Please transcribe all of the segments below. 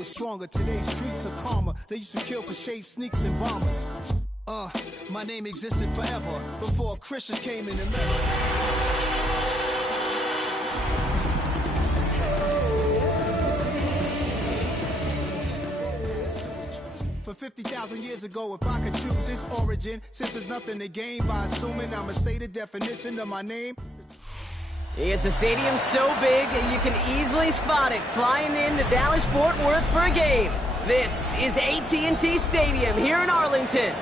was stronger. Today's streets are calmer. They used to kill for shade sneaks and bombers. My name existed forever before Christians came in America. For 50,000 years ago, if I could choose its origin, since there's nothing to gain by assuming I'ma say the definition of my name. It's a stadium so big you can easily spot it flying into Dallas-Fort Worth for a game. This is AT&T Stadium here in Arlington.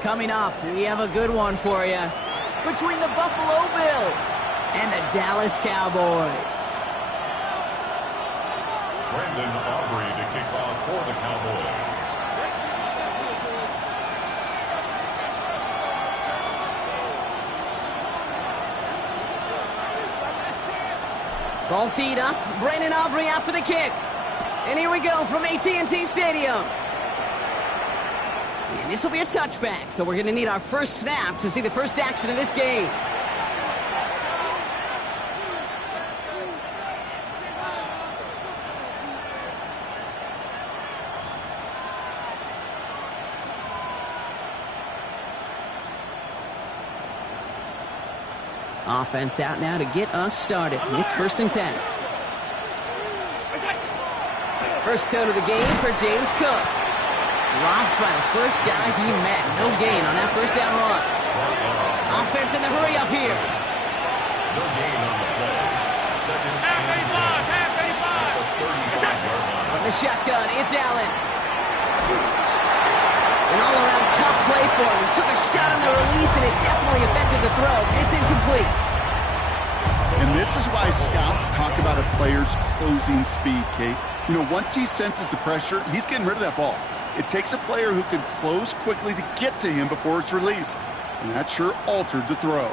Coming up, we have a good one for you between the Buffalo Bills and the Dallas Cowboys. Brandon Aubrey to kick off for the Cowboys. Ball teed up. Brandon Aubrey out for the kick. And here we go from AT&T Stadium. And this will be a touchback, so we're going to need our first snap to see the first action of this game. Offense out now to get us started. It's 1st and 10. First tone of the game for James Cook. Dropped by the first guy he met. No gain on that first down run. Offense in the hurry up here. No gain on the play. Second Half a five. From the shotgun, it's Allen. An all-around tough play for him. He took a shot on the release, and it definitely affected the throw. It's incomplete. And this is why scouts talk about a player's closing speed, Kate. You know, once he senses the pressure, he's getting rid of that ball. It takes a player who can close quickly to get to him before it's released. And that sure altered the throw.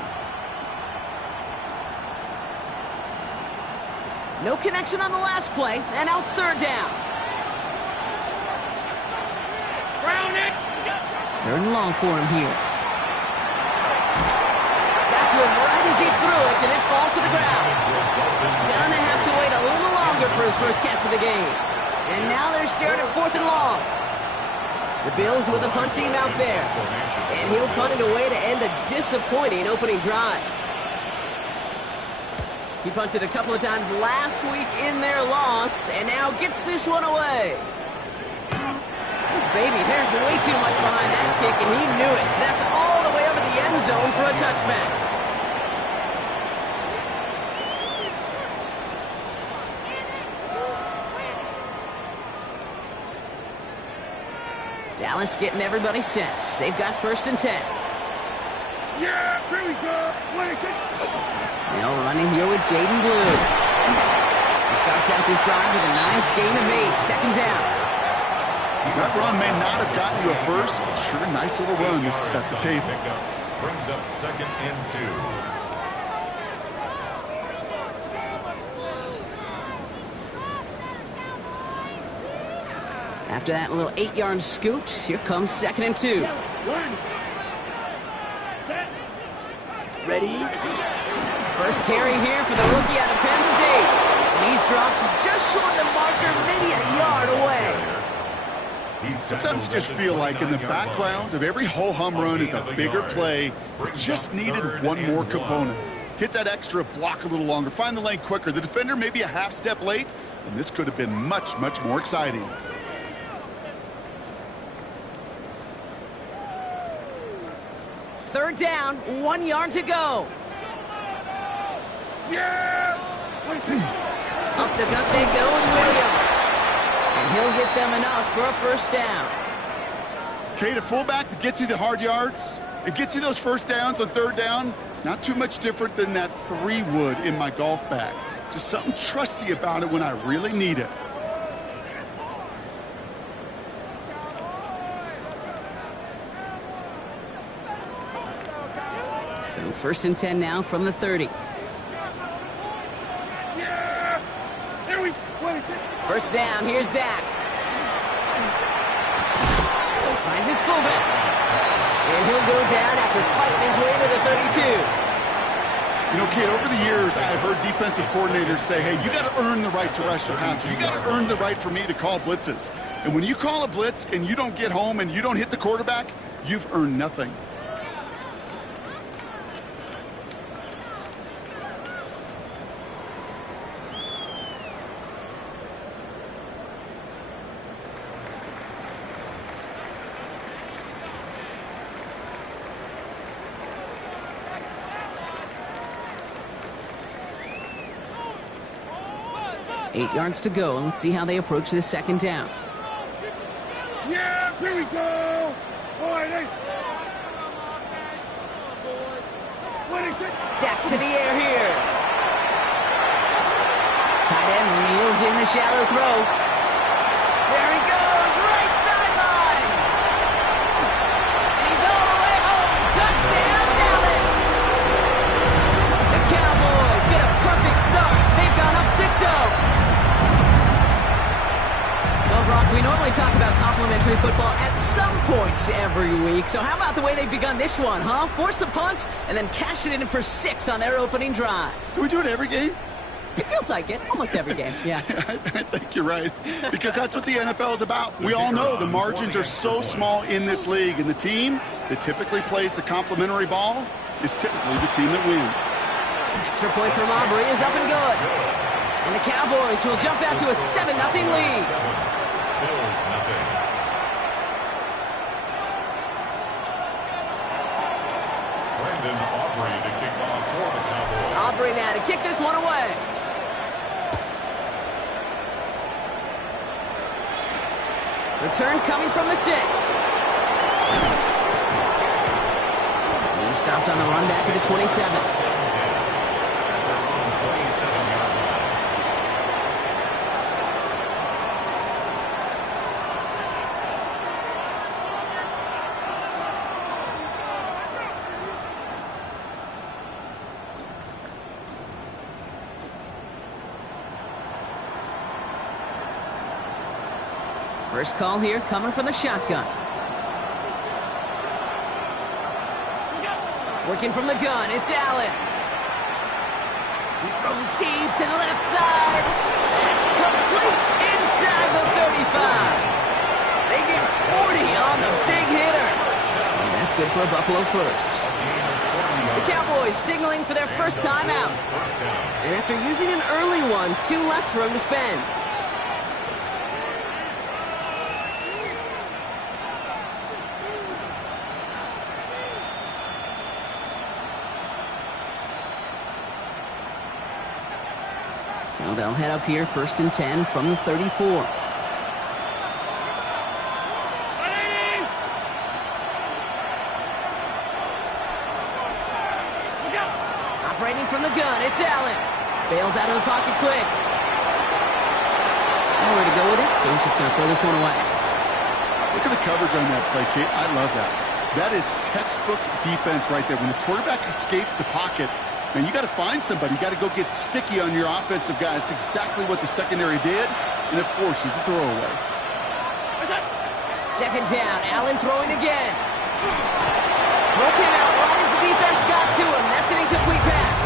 No connection on the last play, and now it's 3rd down. Brown it. 3rd and long for him here. Got to him right as he threw it, and it falls to the ground. Gonna have to wait a little longer for his first catch of the game. And now they're staring at 4th and long. The Bills with a punt team out there. And he'll punt it away to end a disappointing opening drive. He punted a couple of times last week in their loss, and now gets this one away. Baby, there's way too much behind that kick, and he knew it. So that's all the way over the end zone for a touchback. Dallas getting everybody set. They've got 1st and 10. Yeah, here we go. Now running here with Jaden Blue. He starts out this drive with a nice gain of 8. 2nd down. That run may not have gotten you a first, but sure, a nice little run to set the table. Brings up 2nd and 2. After that little 8-yard scoot, here comes 2nd and 2. Ready? First carry here for the rookie out of Penn State. And he's dropped just short of the marker, maybe a yard away. Sometimes you just feel like in the background of every ho-hum run is a bigger play. Just needed one more component. Hit that extra block a little longer. Find the lane quicker. The defender may be a half step late, and this could have been much, much more exciting. Third down, 1 yard to go. Yeah! Up the gut they go with Williams. And he'll get them enough for a first down. Kate, a fullback that gets you the hard yards, it gets you those first downs on 3rd down. Not too much different than that 3-wood in my golf bag. Just something trusty about it when I really need it. So 1st and 10 now from the 30. Yeah! Here we go. First down, here's Dak. Finds his fullback. And he'll go down after fighting his way to the 32. You know, Kate, over the years, I've heard defensive coordinators say, hey, you got to earn the right to rush the passer. You got to earn the right for me to call blitzes. And when you call a blitz and you don't get home and you don't hit the quarterback, you've earned nothing. Eight yards to go, and let's see how they approach this second down. Yeah, here we go. Boy, they... Dak to the air here. Tight end reels in the shallow throw. There he goes, right sideline. And he's all the way home. Touchdown, Dallas. The Cowboys get a perfect start. They've gone up 6-0. Well, Brock, we normally talk about complimentary football at some point every week. So how about the way they've begun this one, huh? Force a punt and then cash it in for 6 on their opening drive. Do we do it every game? It feels like it. Almost every game, yeah. I think you're right. Because that's what the NFL is about. We all know the margins are so small in this league. And the team that typically plays the complimentary ball is typically the team that wins. Extra point from Aubrey is up and good. And the Cowboys will jump out to a 7-0 lead. Bills nothing. Brandon Aubrey to kick off for the Cowboys. Aubrey now to kick this one away. Return coming from the 6. He stopped on the run back at the 27. First call here coming from the shotgun. Working from the gun, it's Allen. He throws deep to the left side. That's complete inside the 35. They get 40 on the big hitter. And that's good for a Buffalo first. The Cowboys signaling for their first time out. And after using an early one, 2 left for him to spend. So they'll head up here, 1st and 10 from the 34. Operating from the gun, it's Allen. Bails out of the pocket quick. Nowhere to go with it, so he's just going to throw this one away. Look at the coverage on that play, Kate. I love that. That is textbook defense right there. When the quarterback escapes the pocket, man, you got to find somebody. You got to go get sticky on your offensive guy. It's exactly what the secondary did, and it forces the throwaway. Second down, Allen throwing again. Throw came out right as the defense got to him. That's an incomplete pass.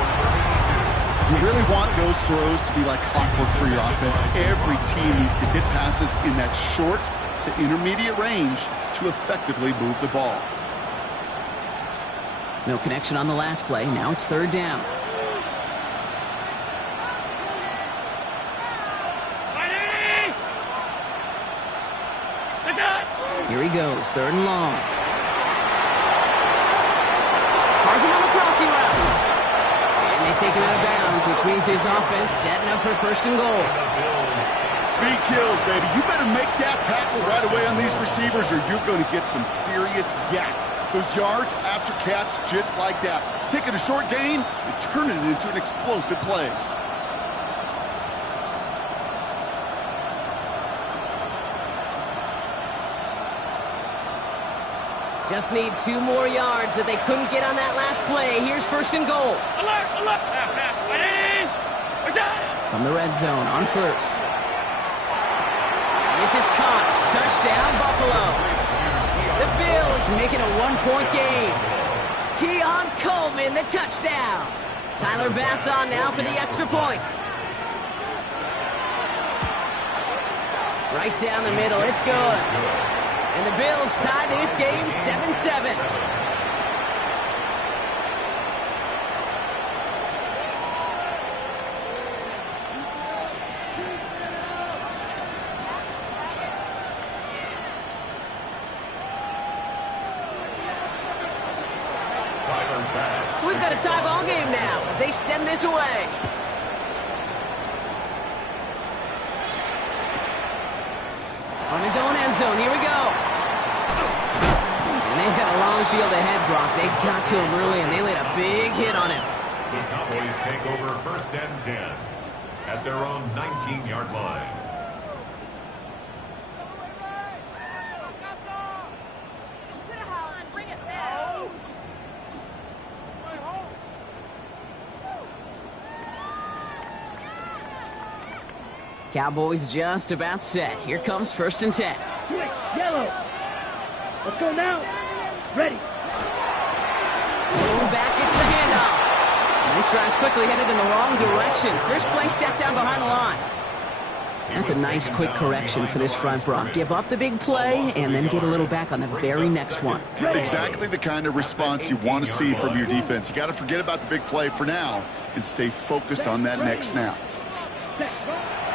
You really want those throws to be like clockwork for your offense. Every team needs to hit passes in that short to intermediate range to effectively move the ball. No connection on the last play. Now it's 3rd down. Here he goes, 3rd and long. Finds him on the crossing route. And they take him out of bounds, which means his offense setting up for 1st and goal. Speed kills, baby. You better make that tackle right away on these receivers or you're going to get some serious yak. Those yards after catch just like that. Taking a short gain and turning it into an explosive play. Just need 2 more yards that they couldn't get on that last play. Here's 1st and goal. Alert, alert. From the red zone on 1st. This is Koch. Touchdown, Buffalo. The Bills making a 1-point game. Keon Coleman, the touchdown. Tyler Bass on now for the extra point. Right down the middle, it's good. And the Bills tie this game 7-7. So we've got a tie ball game now as they send this away. On his own end zone, here we go. And they've got a long field ahead, Brock. They got to him early, and they laid a big hit on him. The Cowboys take over 1st and 10 at their own 19-yard line. Cowboys just about set. Here comes 1st and 10. Quick, yellow. Let's go now. Ready. Back gets the handoff. And this drive's quickly headed in the wrong direction. First play set down behind the line. That's a nice quick correction for this front, Brock. Give up the big play and then get a little back on the very next one. Exactly the kind of response you want to see from your defense. You got to forget about the big play for now and stay focused on that next snap.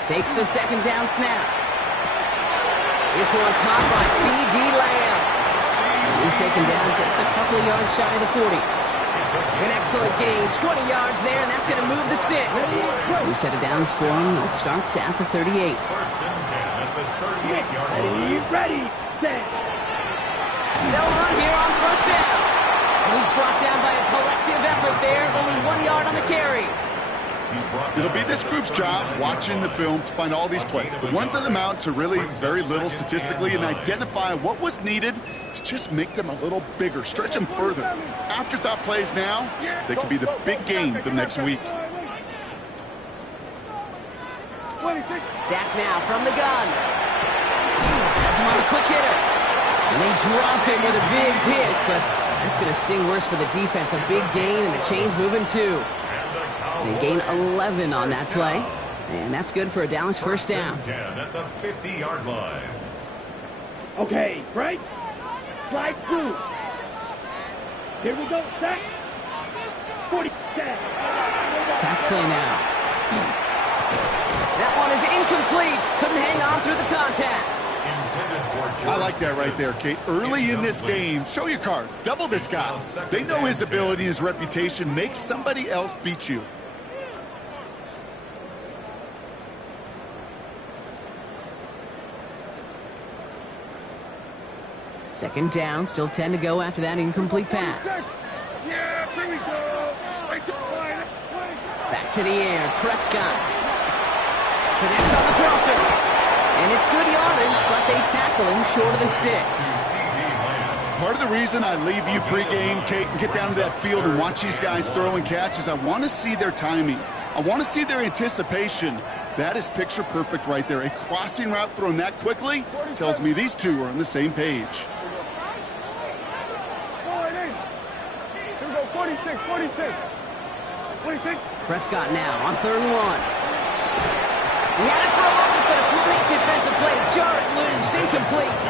Takes the 2nd down snap. This one caught by C.D. Lamb. And he's taken down just a couple of yards shy of the 40. An excellent gain, 20 yards there, and that's going to move the sticks. New set of downs for him. It starts at the 38. 1st and 10 at the 38-yard line. Ready, set. They'll run here on 1st down. And he's brought down by a collective effort there, only 1 yard on the carry. It'll be this group's job watching the film to find all these plays. The ones that amount to really very little statistically and identify what was needed to just make them a little bigger, stretch them further. Afterthought plays now, they could be the big gains of next week. Dak now from the gun. Has him on the quick hitter. And they drop him with a big hit, but that's going to sting worse for the defense. A big gain, and the chain's moving too. They gain 11 on that play, and that's good for a Dallas 1st down. 10 at the 50-yard line. Okay, right? Slide through. Here we go, set. 40, set. Pass play now. That one is incomplete. Couldn't hang on through the contact. I like that right there, Kate. Early in this game, show your cards. Double this guy. They know his ability, his reputation. Make somebody else beat you. Second down, still 10 to go after that incomplete pass. Yeah, here we go. Back to the air, Prescott. Connects on the crosser. And it's good yardage, but they tackle him short of the sticks. Part of the reason I leave you pregame, Kate, and get down to that field and watch these guys throw and catch is I want to see their timing. I want to see their anticipation. That is picture perfect right there. A crossing route thrown that quickly tells me these two are on the same page. 46. Prescott now on 3rd and 1. He had it for a moment, but a great defensive play to jar it loose. Incomplete.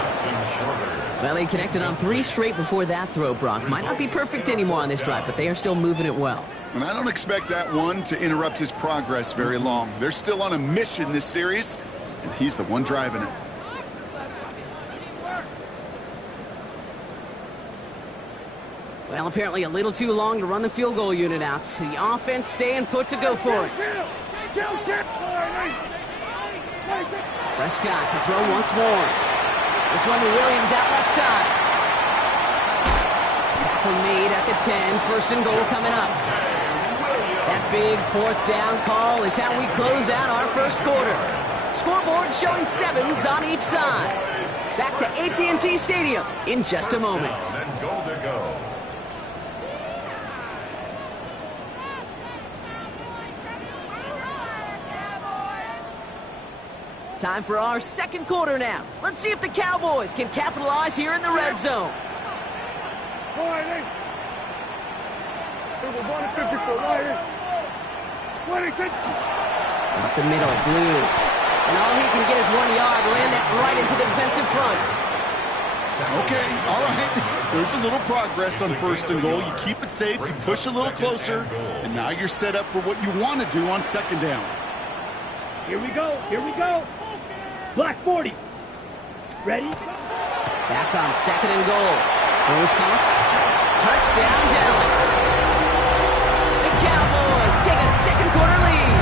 Well, they connected on 3 straight before that throw, Brock. Might not be perfect anymore on this drive, but they are still moving it well. And I don't expect that one to interrupt his progress very long. They're still on a mission this series, and he's the one driving it. Well, apparently a little too long to run the field goal unit out. The offense staying put to go for it. Prescott to throw once more. This one to Williams out left side. Tackle made at the 10. 1st and goal coming up. That big 4th down call is how we close out our 1st quarter. Scoreboard showing 7s on each side. Back to AT&T Stadium in just a moment. And goal to go. Time for our 2nd quarter now. Let's see if the Cowboys can capitalize here in the red zone. We're going to 54. Up the middle, Blue. And all he can get is 1 yard. Ran that right into the defensive front. Okay, all right. There's a little progress on 1st and goal. You keep it safe, you push a little closer, and now you're set up for what you want to do on 2nd down. Here we go. Black 40. Ready? Back on 2nd and goal. Bills caught. Touchdown, Dallas. The Cowboys take a second-quarter lead.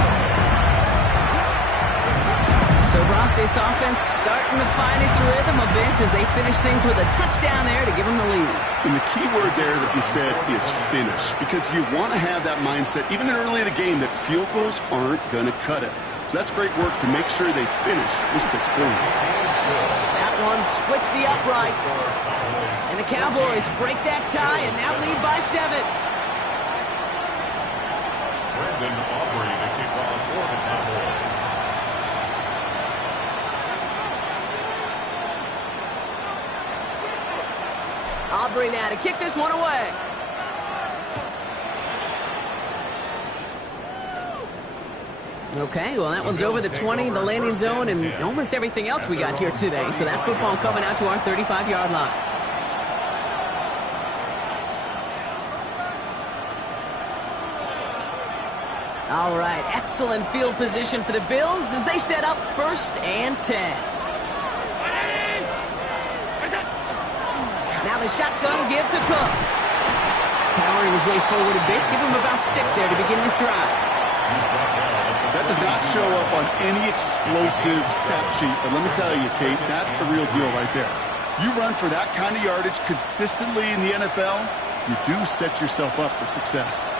So, Brock, this offense starting to find its rhythm a bit as they finish things with a touchdown there to give them the lead. And the key word there that you said is finish, because you want to have that mindset, even early in the game, that field goals aren't going to cut it. So that's great work to make sure they finish with 6 points. That one splits the uprights. And the Cowboys break that tie and now lead by 7. Brendan Aubrey to kick off for the Cowboys. Aubrey now to kick this one away. Okay, well, that one's over the 20, the landing zone, and almost everything else we got here today. So that football coming out to our 35-yard line. All right, excellent field position for the Bills as they set up 1st and 10. Now the shotgun give to Cook. Powering his way forward a bit. Give him about 6 there to begin this drive. That does not show up on any explosive stat sheet, but let me tell you, Kate, that's the real deal right there. You run for that kind of yardage consistently in the NFL, you do set yourself up for success.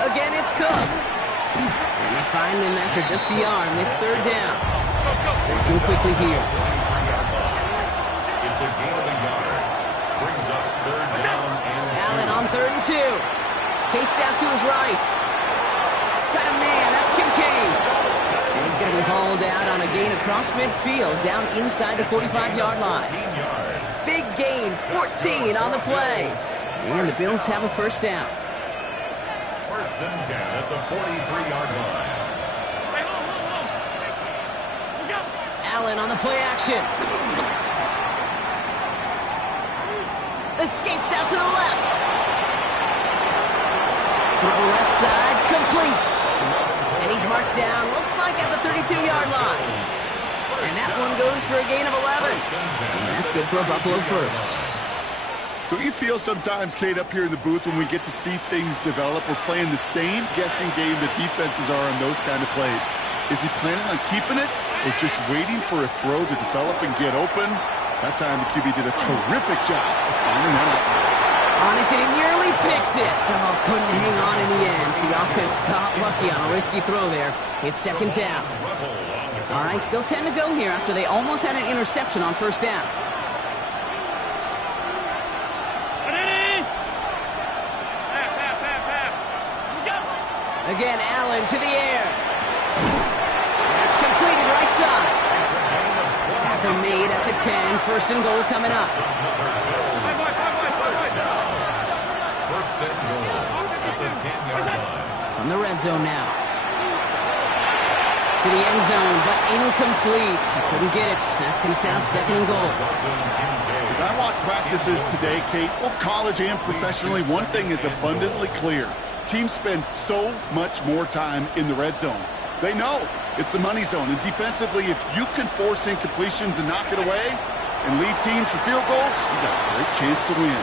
Again, it's Cook. And they find him after just a yard, and it's 3rd down. Working quickly here. It's a gain of a yard. Brings up 3rd down and Allen on 3rd and 2. Chased out to his right. Got a man. That's Kincaid. And he's going to be hauled out on a gain across midfield down inside the 45-yard line. Big gain, 14 on the play. And the Bills have a 1st down. 1st and 10 at the 43-yard line. Allen on the play action. Escapes out to the left. Throw left side, complete. And he's marked down, looks like at the 32-yard line. And that one goes for a gain of 11. And that's good for a Buffalo 1st. Don't you feel sometimes, Kate, up here in the booth when we get to see things develop, we're playing the same guessing game the defenses are on those kind of plays? Is he planning on keeping it or just waiting for a throw to develop and get open? That time the QB did a terrific job of finding that out. On it, and he nearly picked it. So couldn't hang on in the end. The offense got lucky on a risky throw there. It's 2nd down. All right, still 10 to go here after they almost had an interception on 1st down. Again, Allen to the air. That's completed right side. Tackle made at the 10. 1st and goal coming up. 1st and goal at the 10-yard line. From the red zone now. To the end zone, but incomplete. Couldn't get it. That's going to set up 2nd and goal. As I watch practices today, Kate, both college and professionally, one thing is abundantly clear. Teams spend so much more time in the red zone. They know it's the money zone. And defensively, if you can force incompletions and knock it away and lead teams for field goals, you got a great chance to win.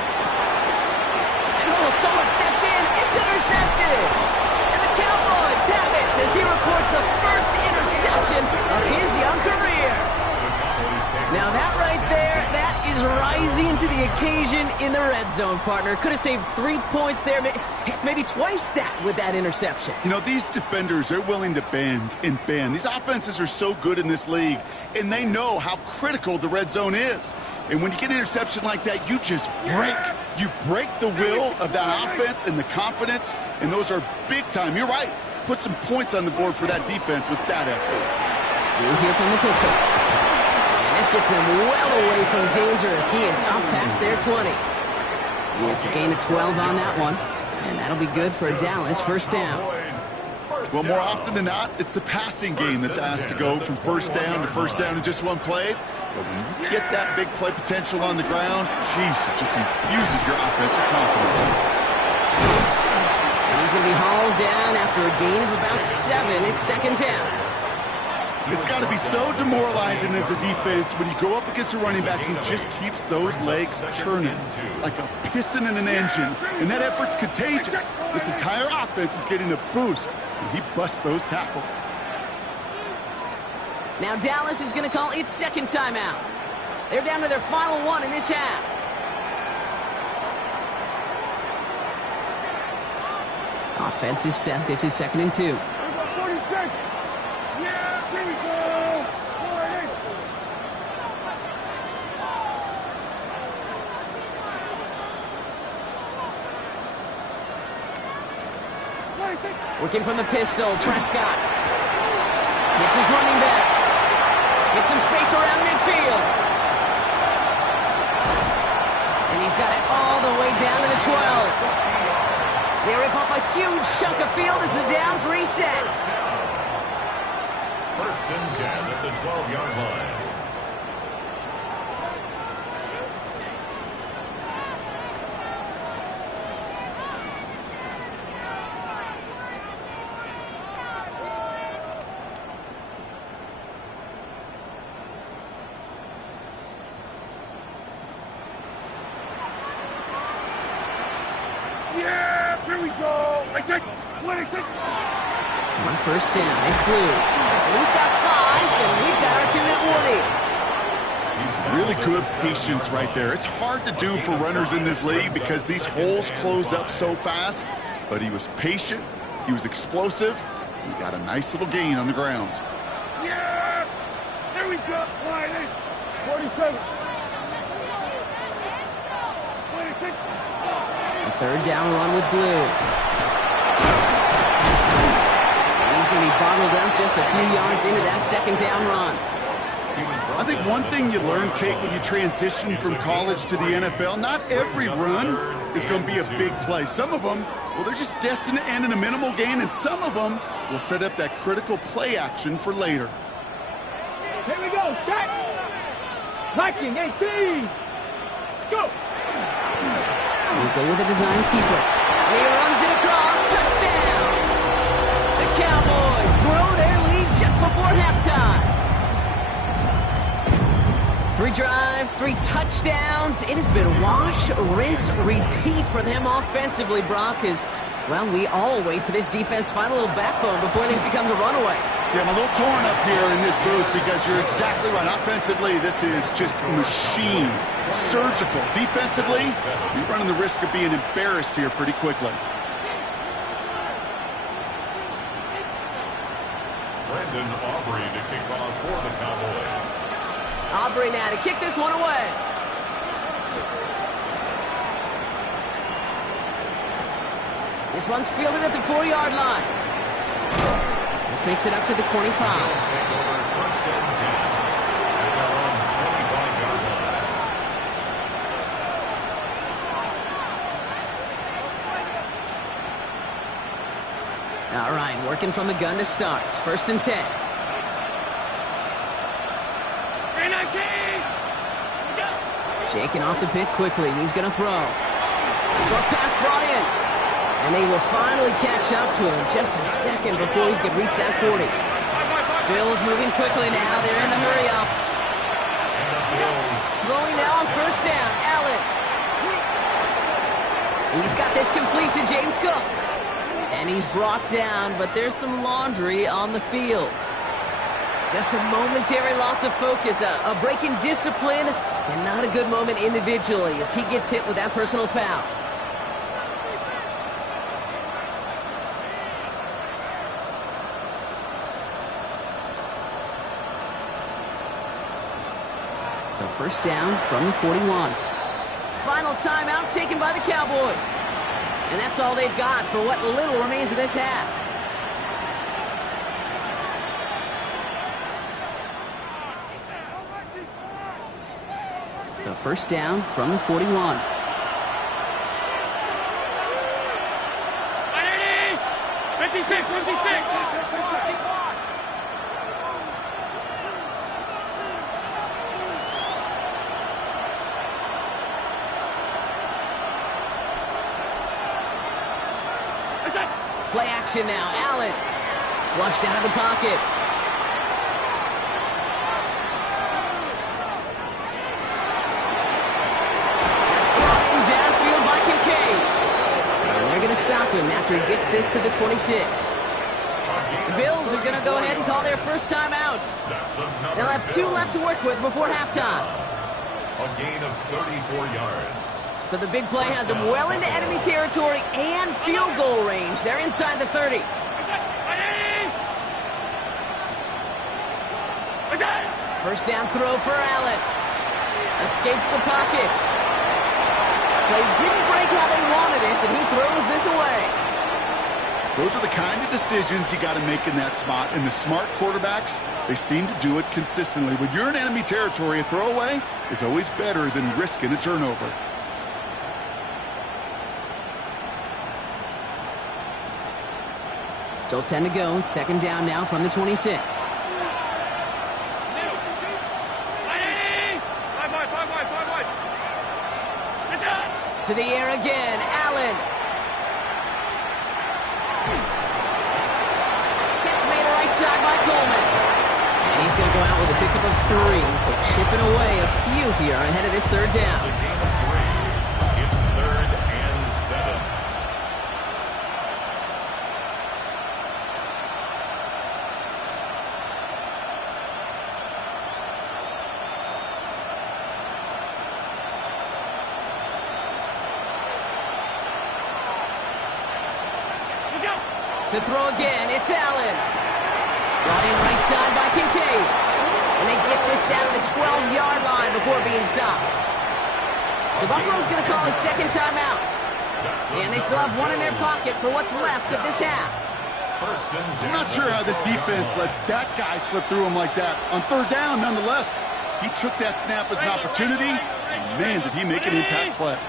And someone stepped in. It's intercepted. And the Cowboys have it as he records the 1st interception of his young career. Now that right there, that is rising to the occasion in the red zone, partner. Could have saved 3 points there, maybe twice that with that interception. You know, these defenders, they're willing to bend and bend. These offenses are so good in this league, and they know how critical the red zone is. And when you get an interception like that, you just break. You break the will of that offense and the confidence, and those are big time. You're right. Put some points on the board for that defense with that effort. We'll hear from the pistol. This gets them well away from danger as he is up past their 20. It's a gain of 12 on that one. And that'll be good for a Dallas first down. Well, more often than not, it's the passing game that's asked to go from first down to first down in just one play. But when you get that big play potential on the ground, geez, it just infuses your offensive confidence. And he's going to be hauled down after a gain of about 7. It's second down. It's got to be so demoralizing as a defense when you go up against a running back who just keeps those legs churning like a piston in an engine, and that effort's contagious. This entire offense is getting a boost, and he busts those tackles. Now Dallas is going to call its second timeout. They're down to their final one in this half. Offense is set. This is 2nd and 2. Working from the pistol, Prescott. Hits his running back. Gets some space around midfield. And he's got it all the way down to the 12. They rip off a huge chunk of field as the downs reset. First and 10 at the 12-yard line. On first down, it's Blue. And he's got 5, and we've got our 2-minute warning. Really good patience right there. It's hard to do for runners in this league because these holes close up so fast. But he was patient. He was explosive. He got a nice little gain on the ground. Yeah! There we go. 47. 26. A third down run with Blue. He's going to be bottled up just a few yards into that second down run. I think one thing you learn, Kate, when you transition from college to the NFL, not every run is going to be a big play. Some of them, well, they're just destined to end in a minimal gain, and some of them will set up that critical play action for later. Here we go. Set. Liking 18. Let's go. We'll go with a design keeper. And he runs it across. Touchdown. The Cowboys grow their lead just before halftime. 3 drives, 3 touchdowns. It has been wash, rinse, repeat for them offensively, Brock, as, well, we all wait for this defense to find a little backbone before this becomes a runaway. Yeah, I'm a little torn up here in this booth because you're exactly right. Offensively, this is just machine, surgical. Defensively, you're running the risk of being embarrassed here pretty quickly. Brendan Aubrey to kick off for the Cowboys. Aubrey now to kick this one away. This one's fielded at the 4-yard line. This makes it up to the 25. Take over first and 10 at their own 25-yard line. All right, working from the gun to start. First and 10. Shaking off the pit quickly. He's going to throw. Short pass brought in. And they will finally catch up to him just a second before he could reach that 40. Bills moving quickly now. They're in the hurry-up. Throwing now on first down. Allen. He's got this complete to James Cook. And he's brought down, but there's some laundry on the field. Just a momentary loss of focus, a break in discipline, and not a good moment individually as he gets hit with that personal foul. So first down from the 41. Final timeout taken by the Cowboys. And that's all they've got for what little remains of this half. So first down from the 41. 56, 56. Play action now. Allen. Flushed out of the pocket. That's brought in downfield by Kincaid. And they're going to stop him after he gets this to the 26. The Bills are going to go ahead and call their first time out. They'll have 2 left to work with before halftime. A gain of 34 yards. So the big play has them well into enemy territory and field goal range. They're inside the 30. First down throw for Allen. Escapes the pocket. Play didn't break how they wanted it, and he throws this away. Those are the kind of decisions you got to make in that spot. And the smart quarterbacks, they seem to do it consistently. When you're in enemy territory, a throwaway is always better than risking a turnover. Still 10 to go. Second down now from the 26. To the air again. Allen. Catch made right side by Coleman. And he's going to go out with a pickup of 3. So chipping away a few here ahead of this third down. It's 3rd and 7. To throw again, it's Allen. Brought in right side by Kincaid. And they get this down to the 12-yard line before being stopped. So Buffalo's going to call it second timeout. And they still have 1 in their pocket for what's left of this half. I'm not sure how this defense let that guy slip through him like that. On third down, nonetheless, he took that snap as an opportunity, and man, did he make an impact play.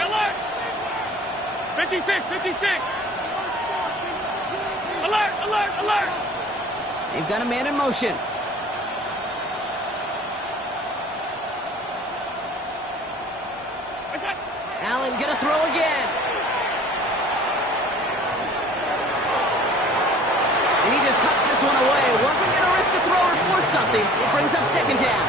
Alert! 56, 56! Alert, alert, alert! They've got a man in motion. Allen gonna throw again. And he just hucks this one away. Wasn't gonna risk a throw or force something. It brings up second down.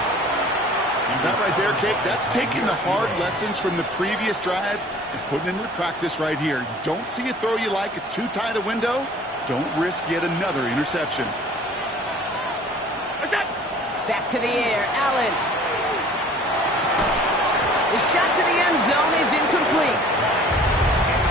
That right there, Kate, that's taking the hard lessons from the previous drive and putting it into practice right here. You don't see a throw you like, it's too tight a window, don't risk yet another interception. Back to the air, Allen. The shot to the end zone is incomplete.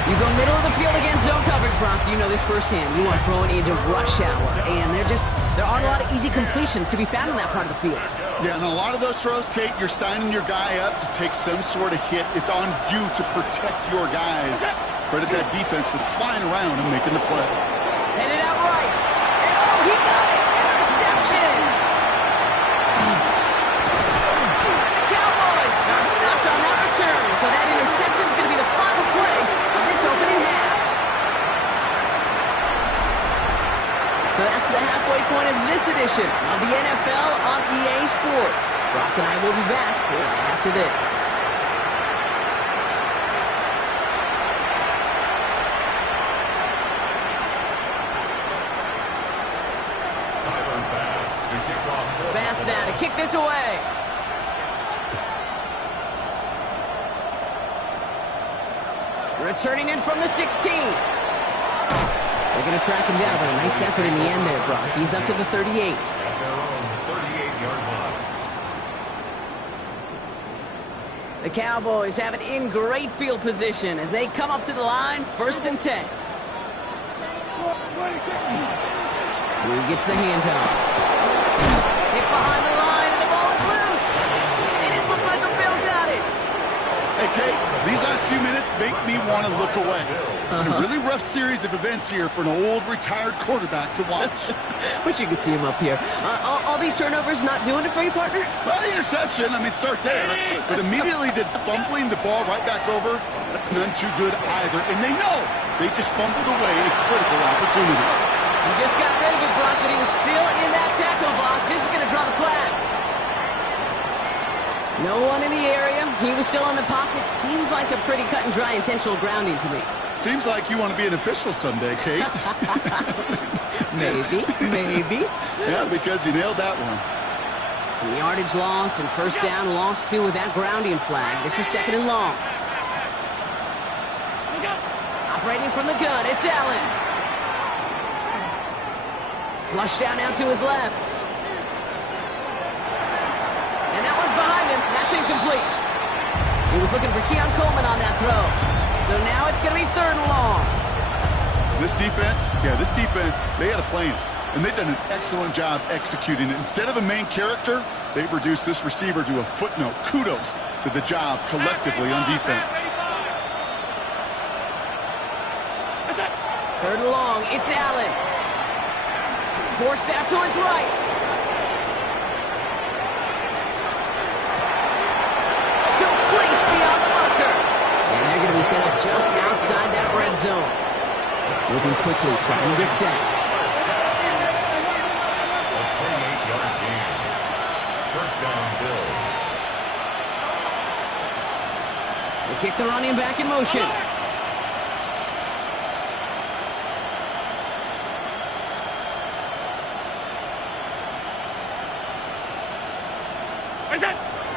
You go middle of the field against zone coverage, Brock. You know this firsthand. You want to throw it into rush hour, and there aren't a lot of easy completions to be found in that part of the field. Yeah, and a lot of those throws, Kate, you're signing your guy up to take some sort of hit. It's on you to protect your guys. Credit that defense for flying around and making the play. Headed out right. And oh, he got it! Interception! The Cowboys are stopped on that return, so that interception is going to be the final play of this opening half. So that's the halfway point of this edition of the NFL on EA Sports. Brock and I will be back right after this. Bass now to kick this away. Returning in from the 16. They're going to track him down, but a nice effort in the end there, Brock. He's up to the 38. At their own 38-yard line. The Cowboys have it in great field position as they come up to the line, 1st and 10. Who gets the handoff? Hit behind the line, and the ball is loose. It didn't look like a Bill got it. Hey, Kate, these last few minutes defense make me want to look away. A really rough series of events here for an old retired quarterback to watch. Wish you could see him up here. All these turnovers not doing it for you, partner? Well, the interception, I mean, start there. But immediately then fumbling the ball right back over, that's none too good either. And they know they just fumbled away a critical opportunity. He just got rid of it, Brock, but he was still in that tackle box. This is going to draw the flag. No one in the area. He was still in the pocket. Seems like a pretty cut and dry intentional grounding to me. Seems like you want to be an official someday, Kate. Maybe. Yeah, because you nailed that one. Some yardage lost and first down lost too with that grounding flag. This is 2nd and long. Operating from the gun, it's Allen. Flushed down now to his left. And that one's behind him. That's incomplete. He was looking for Keon Coleman on that throw. So now it's going to be 3rd and long. This defense, they had a plan. And they've done an excellent job executing it. Instead of a main character, they've reduced this receiver to a footnote. Kudos to the job collectively on defense. 3rd and long, it's Allen. Forced out to his right. Complete beyond the marker. And they're going to be set up just outside that red zone. Moving quickly, trying to get set. A 28-yard gain. First down, Bills. They kick the running back in motion.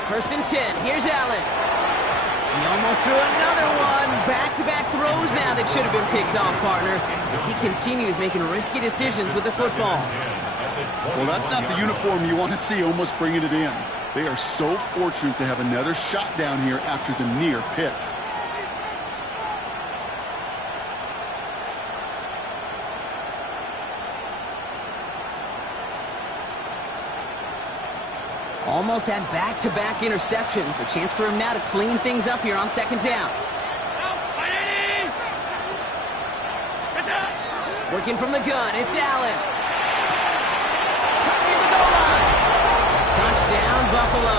First and 10. Here's Allen. He almost threw another one. Back-to-back throws now that should have been picked off, partner, as he continues making risky decisions with the football. Well, that's not the uniform you want to see almost bringing it in. They are so fortunate to have another shot down here after the near pick. Almost had back-to-back interceptions. A chance for him now to clean things up here on 2nd down. Working from the gun, it's Allen. Cut near the goal line. Touchdown, Buffalo.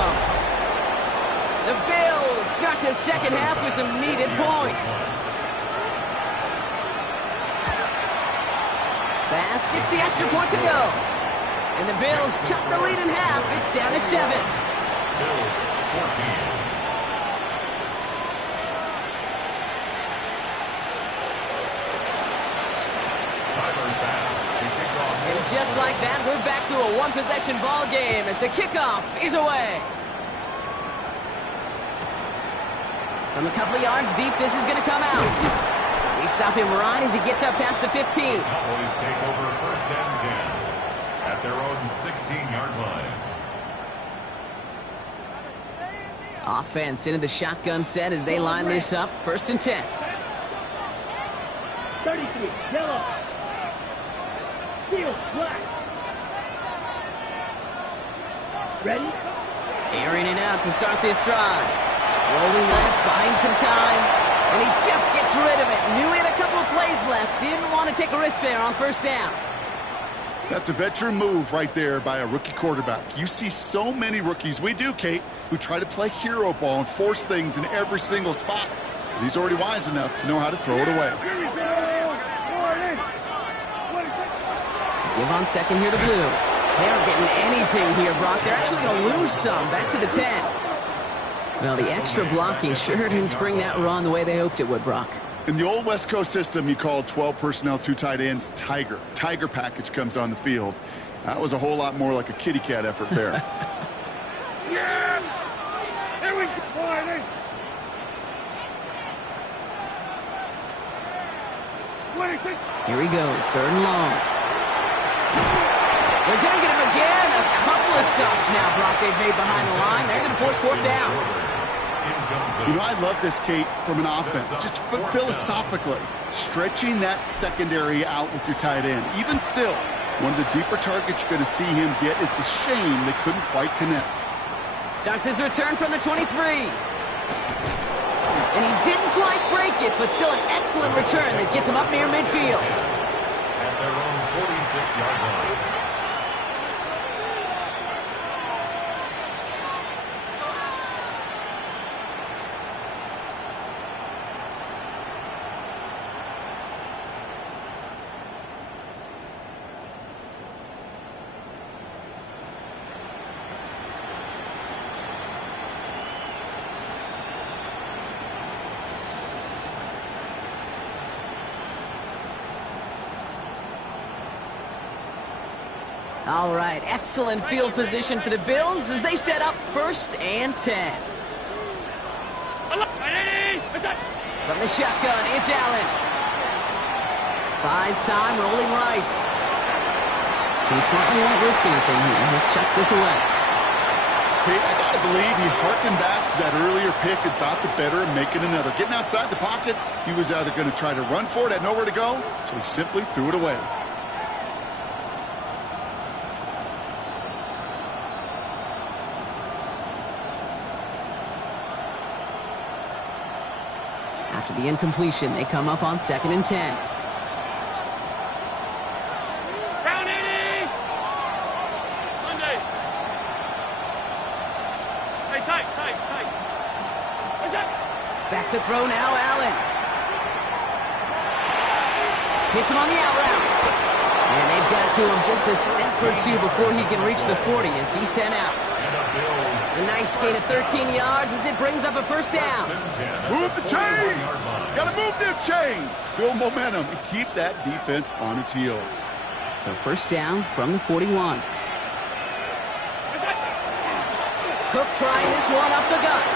The Bills start the 2nd half with some needed points. Bass gets the extra point to go. And the Bills chop the lead in half. It's down to 7. Bills 14. And just like that, we're back to a one-possession ball game as the kickoff is away. From a couple of yards deep, this is going to come out. They stop him right as he gets up past the 15. Cowboys take over 1st and 10 at their own 16-yard line. Offense into the shotgun set as they line this up. 1st and 10. 33, yellow. Field, black. Ready? Airing it out to start this drive. Rolling left, buying some time. And he just gets rid of it. Knew he had a couple of plays left. Didn't want to take a risk there on 1st down. That's a veteran move right there by a rookie quarterback. You see so many rookies, we do, Kate, who try to play hero ball and force things in every single spot. But he's already wise enough to know how to throw it away. Give on 2nd here to Blue. They aren't getting anything here, Brock. They're actually going to lose some. Back to the 10. Well, the extra blocking sure didn't spring that run the way they hoped it would, Brock. In the old West Coast system, you called 12 personnel, 2 tight ends, Tiger. Tiger package comes on the field. That was a whole lot more like a kitty cat effort there. Yeah! Here we go, boy. 26. Here he goes, 3rd and long. They're going to get him again. A couple of stops now, Brock, they've made behind the line. They're going to force 4th down. You know, I love this, Kate, from an offense. Just philosophically, stretching that secondary out with your tight end. Even still, one of the deeper targets you're going to see him get. It's a shame they couldn't quite connect. Starts his return from the 23. And he didn't quite break it, but still an excellent return that gets him up near midfield. At their own 46-yard line. All right, excellent field position for the Bills as they set up 1st and 10. From the shotgun, it's Allen. Buys time, rolling right. He smartly won't risk anything here. Just chucks this away. Okay, I gotta believe he harkened back to that earlier pick and thought the better of making another. Getting outside the pocket, he was either going to try to run for it, had nowhere to go, so he simply threw it away. After the incompletion, they come up on 2nd and 10. Down 80! Monday! Hey, tight. What's up? Back to throw now, Allen. Hits him on the out route. And they've got to him just a step or two before he can reach the 40 as he's sent out. A nice gain of 13 yards as it brings up a 1st down. Move the chains! Gotta move them chains! Build momentum and keep that defense on its heels. So 1st down from the 41. Cook trying this one up the gut.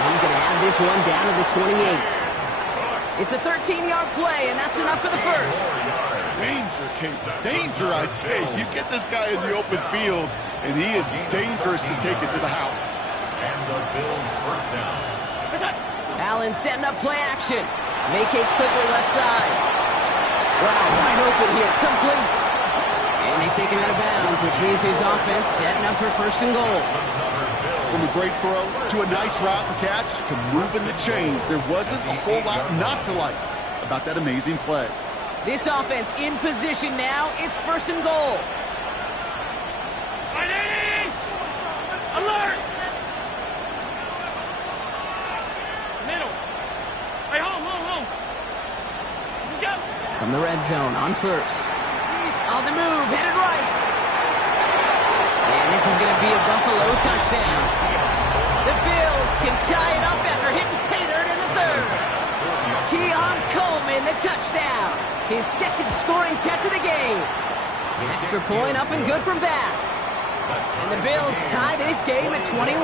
And he's going to have this one down to the 28. It's a 13-yard play, and that's enough for the 1st. Danger, Kate. Danger, I say. You get this guy in the open field, and he is dangerous to take it to the house. And the Bills 1st down. Allen setting up play action. Vacates quickly left side. Wow, wide open here. Complete. And they take him out of bounds, which means his offense setting up for 1st and goal. From a great throw to a nice route and catch to moving the chains, there wasn't a whole lot not to like about that amazing play. This offense in position now. It's 1st and goal. Alert! Middle. Hey, home. Go. From the red zone on 1st. On the move, headed right. And this is going to be a Buffalo touchdown. The Bills can tie it up after hitting pay dirt in the 3rd. Keon Coleman, the touchdown. His 2nd scoring catch of the game. Extra point up and good from Bass. And the Bills tie this game at 21.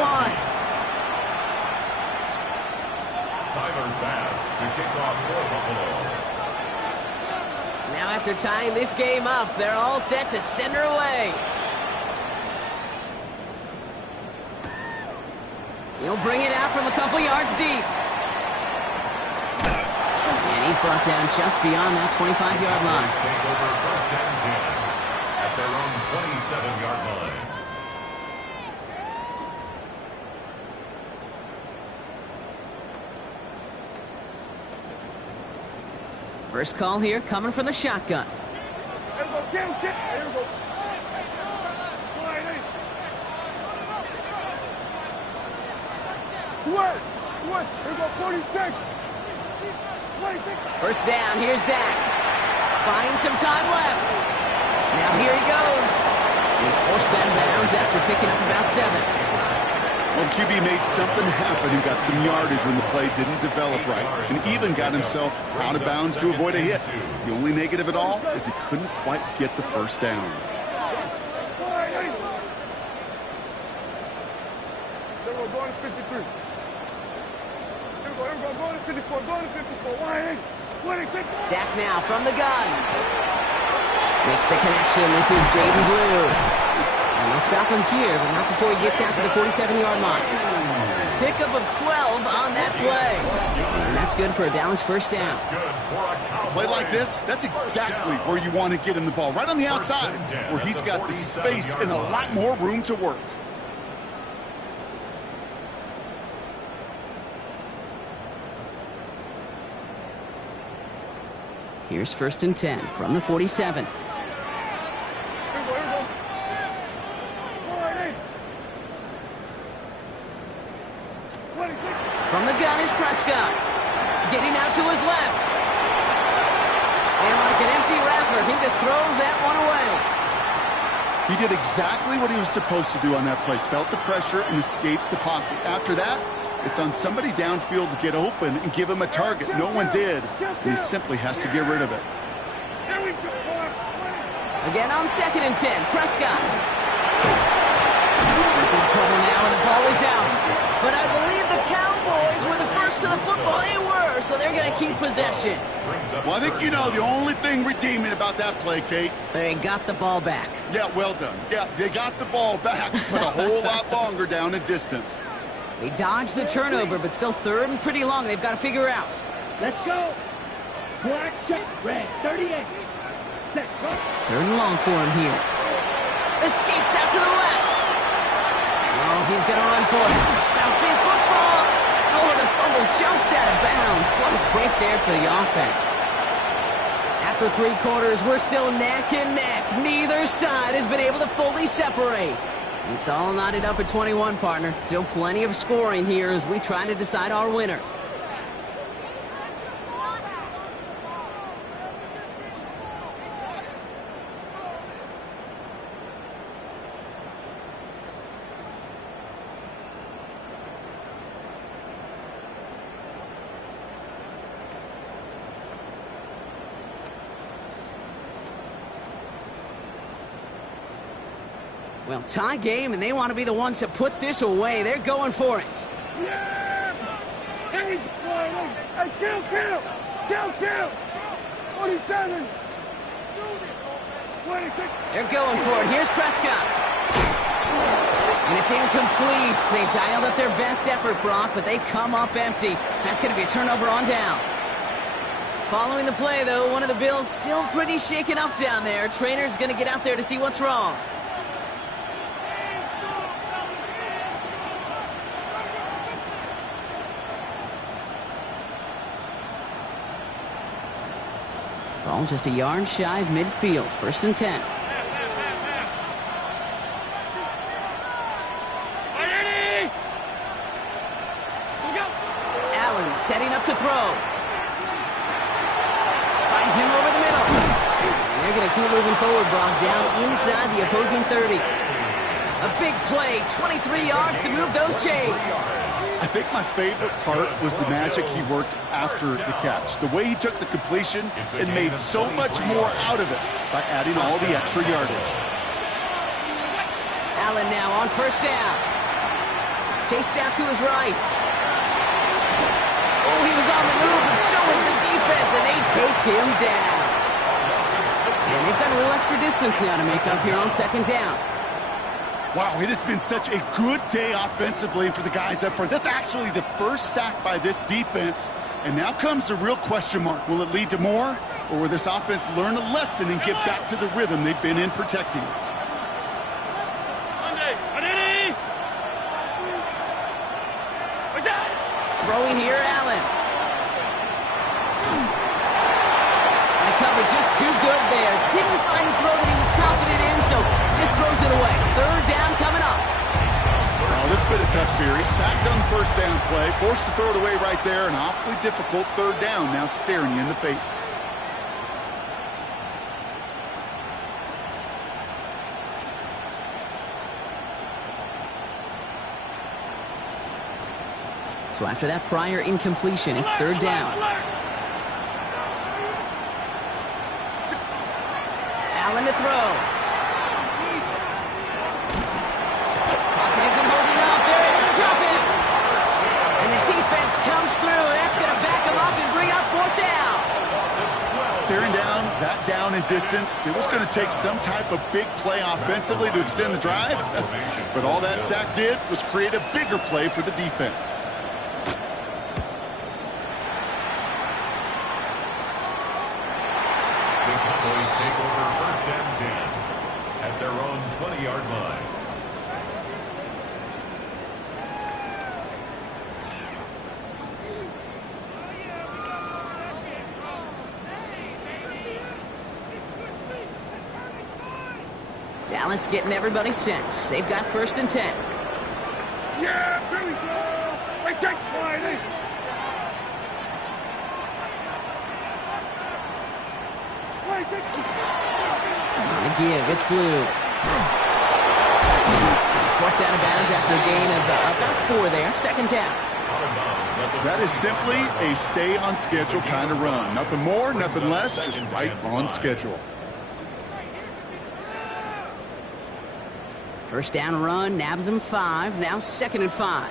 Tyler Bass to kick off for Buffalo. Now after tying this game up, they're all set to send her away. He'll bring it out from a couple yards deep. And he's brought down just beyond that 25-yard line. Take over 1st and 10 at their own 27-yard line. First call here coming from the shotgun. Here we go, Kim. Here we go. Sweat. Here we go, 46. 26. 1st down, here's Dak. Finds some time left. Now here he goes. And he's forced out of bounds after picking up about 7. Well, the QB made something happen and got some yardage when the play didn't develop right, and even got himself out of bounds to avoid a hit. The only negative at all is he couldn't quite get the 1st down. Here we go, going to 53. Here we go, going to 54, going to 54. 26. Dak now from the gun. Makes the connection. This is Jaden Blue. And they'll stop him here, but not before he gets out to the 47-yard line. Pickup of 12 on that play. And that's good for a Dallas 1st down. A play like this, that's exactly where you want to get him the ball. Right on the outside, where he's got the space and a lot more room to work. Here's 1st and 10 from the 47. Here we go. All right, 26. From the gun is Prescott. Getting out to his left. And like an empty wrapper, he just throws that one away. He did exactly what he was supposed to do on that play. Felt the pressure and escapes the pocket. After that, it's on somebody downfield to get open and give him a target. No one did, and he simply has to get rid of it. Here we go. Again on 2nd and 10, Prescott. In big trouble now, and the ball is out. But I believe the Cowboys were the first to the football. They were, so they're going to keep possession. Well, I think you know the only thing redeeming about that play, Kate. They got the ball back. Yeah, well done. Yeah, they got the ball back, but a whole lot longer down in distance. They dodged the turnover, but still 3rd and pretty long. They've got to figure out. Let's go. Black check, red, 38. Set, go. 3rd and long for him here. Escapes out to the left. Oh, he's going to run for it. Bouncing football. Oh, the fumble jumps out of bounds. What a break there for the offense. After 3 quarters, we're still neck and neck. Neither side has been able to fully separate. It's all knotted up at 21, partner. Still plenty of scoring here as we try to decide our winner. Well, tie game, and they want to be the ones to put this away. They're going for it. Yeah! Hey, hey, kill! 47! 26! They're going for it. Here's Prescott. And it's incomplete. They dialed up their best effort, Brock, but they come up empty. That's going to be a turnover on downs. Following the play, though, one of the Bills still pretty shaken up down there. Trainer's going to get out there to see what's wrong. Ball just a yard shy of midfield. 1st and 10. Allen setting up to throw. Finds him over the middle. And they're going to keep moving forward, Brock, down inside the opposing 30. A big play, 23 yards to move those chains. I think my favorite part was the magic he worked after the catch. The way he took the completion and made so much more out of it by adding all the extra yardage. Allen now on 1st down. Chased out to his right. Oh, he was on the move, and so is the defense, and they take him down. And they've got a little extra distance now to make up here on 2nd down. Wow, it has been such a good day offensively for the guys up front. That's actually the first sack by this defense. And now comes the real question mark. Will it lead to more? Or will this offense learn a lesson and get back to the rhythm they've been in protecting? Throwing here, Allen. And the cover just too good there. Didn't find the throw that he was confident in, so just throws it away. 3rd down coming up. Well, this has been a tough series. Sacked on the 1st down play. Forced to throw it away right there. An awfully difficult 3rd down now staring you in the face. So after that prior incompletion, it's 3rd down. Allen to throw. Pocket isn't holding up. They're able to drop it. And the defense comes through. That's going to back them up and bring up 4th down. Staring down, that down in distance, it was going to take some type of big play offensively to extend the drive. But all that sack did was create a bigger play for the defense. Cowboys take over 1st and 10 at their own 20-yard line. Dallas getting everybody set. They've got 1st and 10. Yeah, here we go. Hey, take Friday. On the give, it's Blue. He's forced out of bounds after a gain of about 4 there. 2nd down. That is simply a stay on schedule kind of run. Nothing more, nothing less, just right on schedule. 1st down run, nabs him 5. Now 2nd and 5.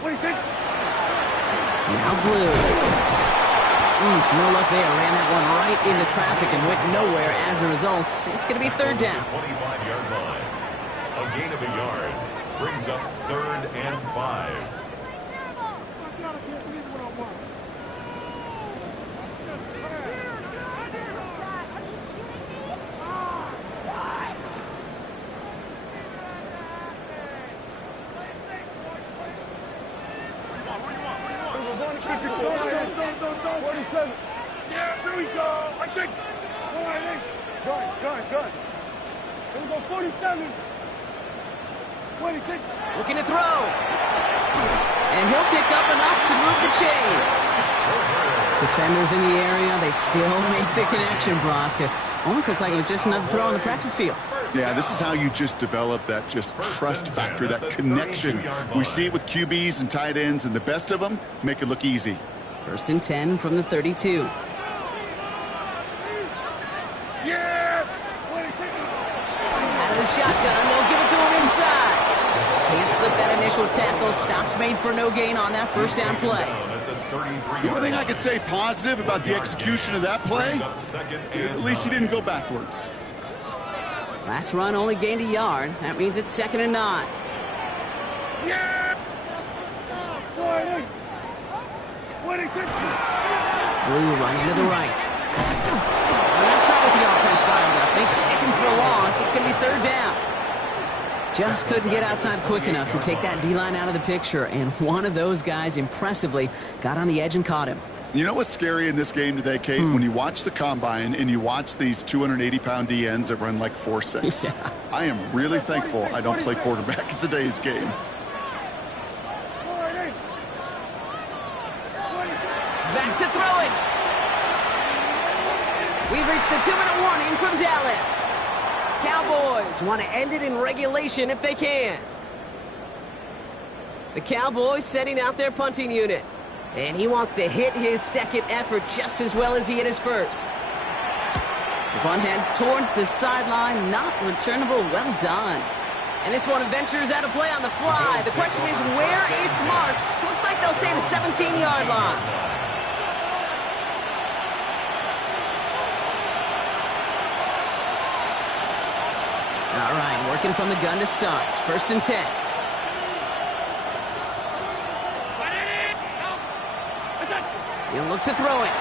What do you think? Now Blue. No luck there. Ran that one right into traffic and went nowhere as a result. It's going to be 3rd down. 25-yard line. A gain of a yard brings up 3rd and 5. Yeah, there we go. I think. All right, gun. Here we go, 47. 26. Looking to throw. And he'll pick up enough to move the chains. Defenders in the area, they still make the connection, Brock. It almost looked like it was just another throw on the practice field. Yeah, this is how you just develop that just trust factor, that connection. We see it with QBs and tight ends, and the best of them make it look easy. 1st and 10 from the 32. Yeah! Out of the shotgun, they'll give it to him inside. Can't slip that initial tackle. Stops made for no gain on that 1st down play. The only thing I could say positive about the execution of that play is at least he didn't go backwards. Last run only gained a yard. That means it's 2nd and 9. Yeah! Blue running to the right. Well, that's not what the offense lined up. They stick him for a loss. It's going to be 3rd down. Just couldn't get outside quick enough to take that D-line out of the picture, and one of those guys impressively got on the edge and caught him. You know what's scary in this game today, Kate? When you watch the combine and you watch these 280-pound DNs that run like 4.6. Yeah. I am really thankful I don't play quarterback in today's game. Back to throw it. We've reached the 2-minute warning from Dallas. Cowboys want to end it in regulation if they can. The Cowboys setting out their punting unit. And he wants to hit his 2nd effort just as well as he hit his 1st. The punt heads towards the sideline. Not returnable. Well done. And this one ventures out of play on the fly. The question is where it's marked. Looks like they'll say the 17-yard line. All right, working from the gun to start. 1st and 10. He'll look to throw it.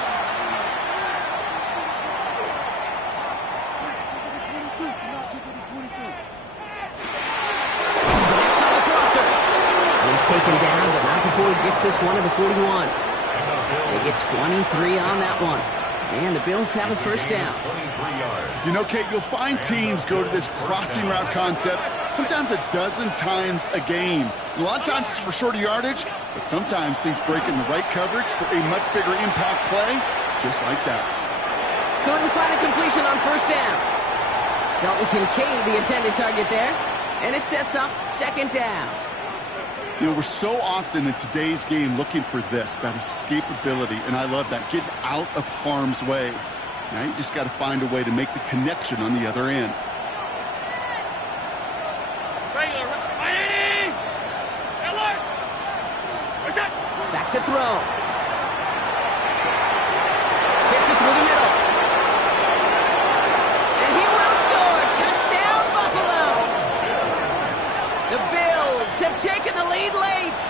Connects on the crosser. He's taken down, but not before he gets this one to the 41. They get 23 on that one. And the Bills have a 1st down. You know, Kate, you'll find teams go to this crossing route concept sometimes a dozen times a game. A lot of times it's for shorter yardage, but sometimes things break in the right coverage for a much bigger impact play, just like that. Couldn't find a completion on 1st down. Dalton Kincaid, the intended target there, and it sets up 2nd down. You know, we're so often in today's game looking for this, that escapability, and I love that, getting out of harm's way. Now you just got to find a way to make the connection on the other end. Back to throw. Fits it through the middle. And he will score. Touchdown, Buffalo. The Bills have taken the lead late.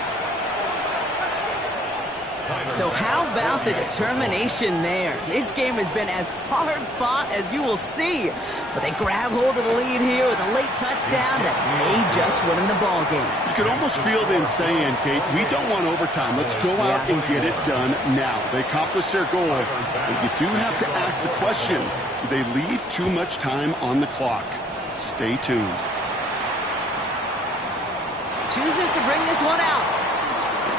So how about the determination there? This game has been as hard fought as you will see. But they grab hold of the lead here with a late touchdown that may just win them the ball game. You could almost feel them saying, Kate, we don't want overtime. Let's go out and get it done now. They accomplished their goal. But you do have to ask the question, do they leave too much time on the clock? Stay tuned. Chooses to bring this one out.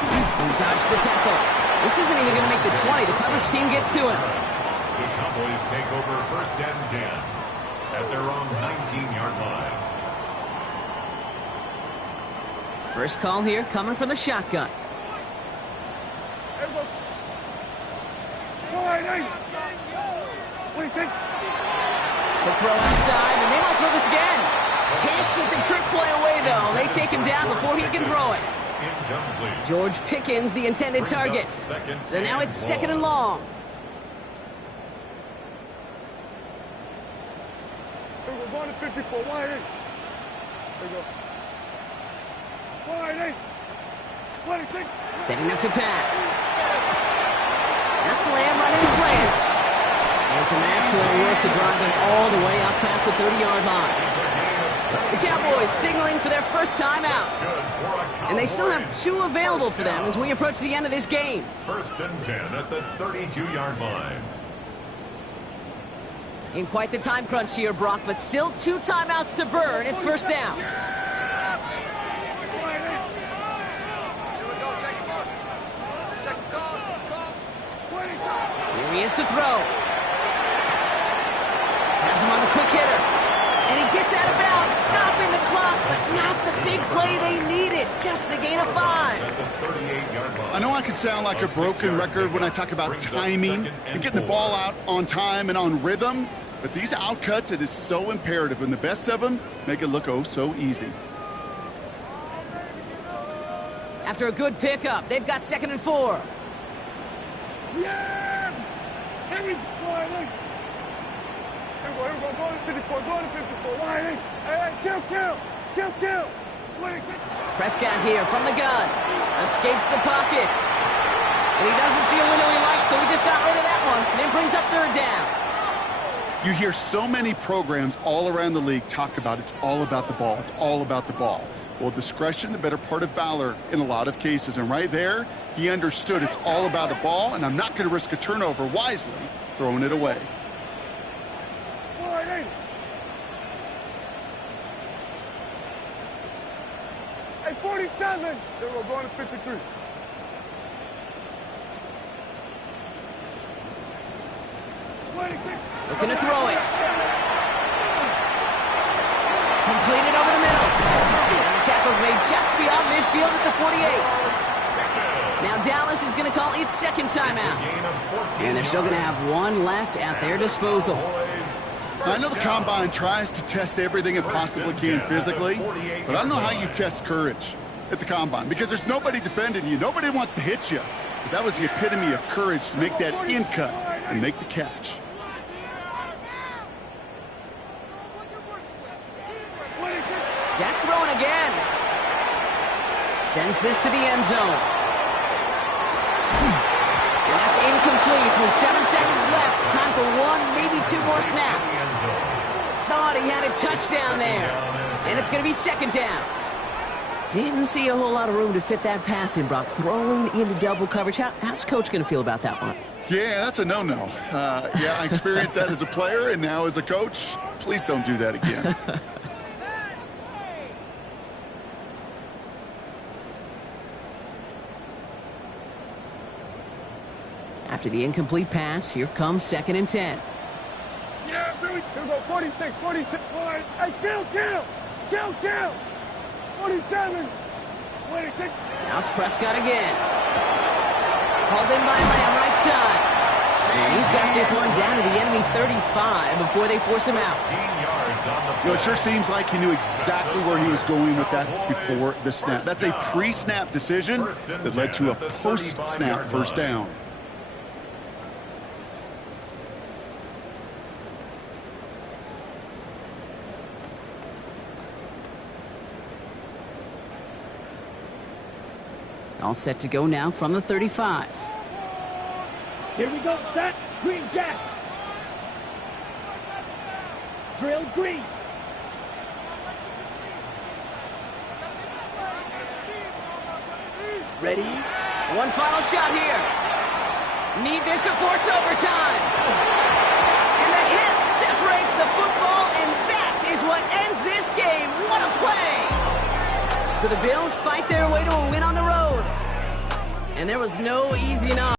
And dodge the tackle. This isn't even going to make the 20. The coverage team gets to him. The Cowboys take over first and 10 at their own 19-yard line. First call here coming from the shotgun. What do you think? The throw outside, and they might throw this again. Can't get the trick play away, though. They take him down before he can throw it. Incomplete. George Pickens, the intended target. So now it's second and long. There we go. Going to 54. Wide eight. There we go. Wide eight. 26. Setting up to pass. That's Lamb running slant. And some excellent work to drive them all the way up past the 30-yard line. The Cowboys signaling for their first time out. And they still have 2 available for them as we approach the end of this game. First and 10 at the 32-yard line. In quite the time crunch here, Brock, but still 2 timeouts to burn. It's first down. Here he is to throw. Has him on the quick hitter. And he gets out of bounds, stopping the clock, but not the big play they needed. Just a gain of 5. I know I can sound like a broken record when I talk about timing and getting the ball out on time and on rhythm, but these outcuts, it is so imperative, and the best of them make it look oh so easy. After a good pickup, they've got second and 4. Yeah! Here we go. Here we go. Go to 54. Go to 54. Wide eight. Hey, kill. Prescott here from the gun. Escapes the pocket. And he doesn't see a window he likes, so he just got rid of that one. And then brings up third down. You hear so many programs all around the league talk about it's all about the ball. It's all about the ball. Well, discretion, the better part of valor in a lot of cases. And right there, he understood it's all about the ball, and I'm not going to risk a turnover wisely, throwing it away. Hey, 47. There we go. Going to 53. Looking to throw it. Completed over the middle. And the tackle's made just beyond midfield at the 48. Now Dallas is going to call its second timeout. And they're still going to have 1 left at their disposal. I know the Combine tries to test everything it possibly can physically, but I don't know how you test courage at the Combine, because there's nobody defending you. Nobody wants to hit you. But that was the epitome of courage to make that in cut and make the catch. Dak throwing again. Sends this to the end zone. And that's incomplete with 7 seconds left. Time for 1, maybe 2 more snaps. Thought he had a touchdown there. And it's going to be second down. Didn't see a whole lot of room to fit that pass in, Brock. Throwing into double coverage. How's Coach going to feel about that one? Yeah, that's a no-no. Yeah, I experienced that as a player and now as a coach. Please don't do that again. After the incomplete pass, here comes second and 10. Yeah, here we go. 46. Hey, kill. 47. 26. Now it's Prescott again. Hauled in by Lamb, right side. And he's got this one down to the enemy 35 before they force him out. You know, it sure seems like he knew exactly where he was going with that before the snap. That's a pre-snap decision that led to a post-snap first down. All set to go now from the 35. Here we go, set. Green Jack. Drill green. Ready? One final shot here. Need this to force overtime. And the hit separates the football, and that is what ends this game. What a play! So the Bills fight their way to a win on the road. And there was no easy knock.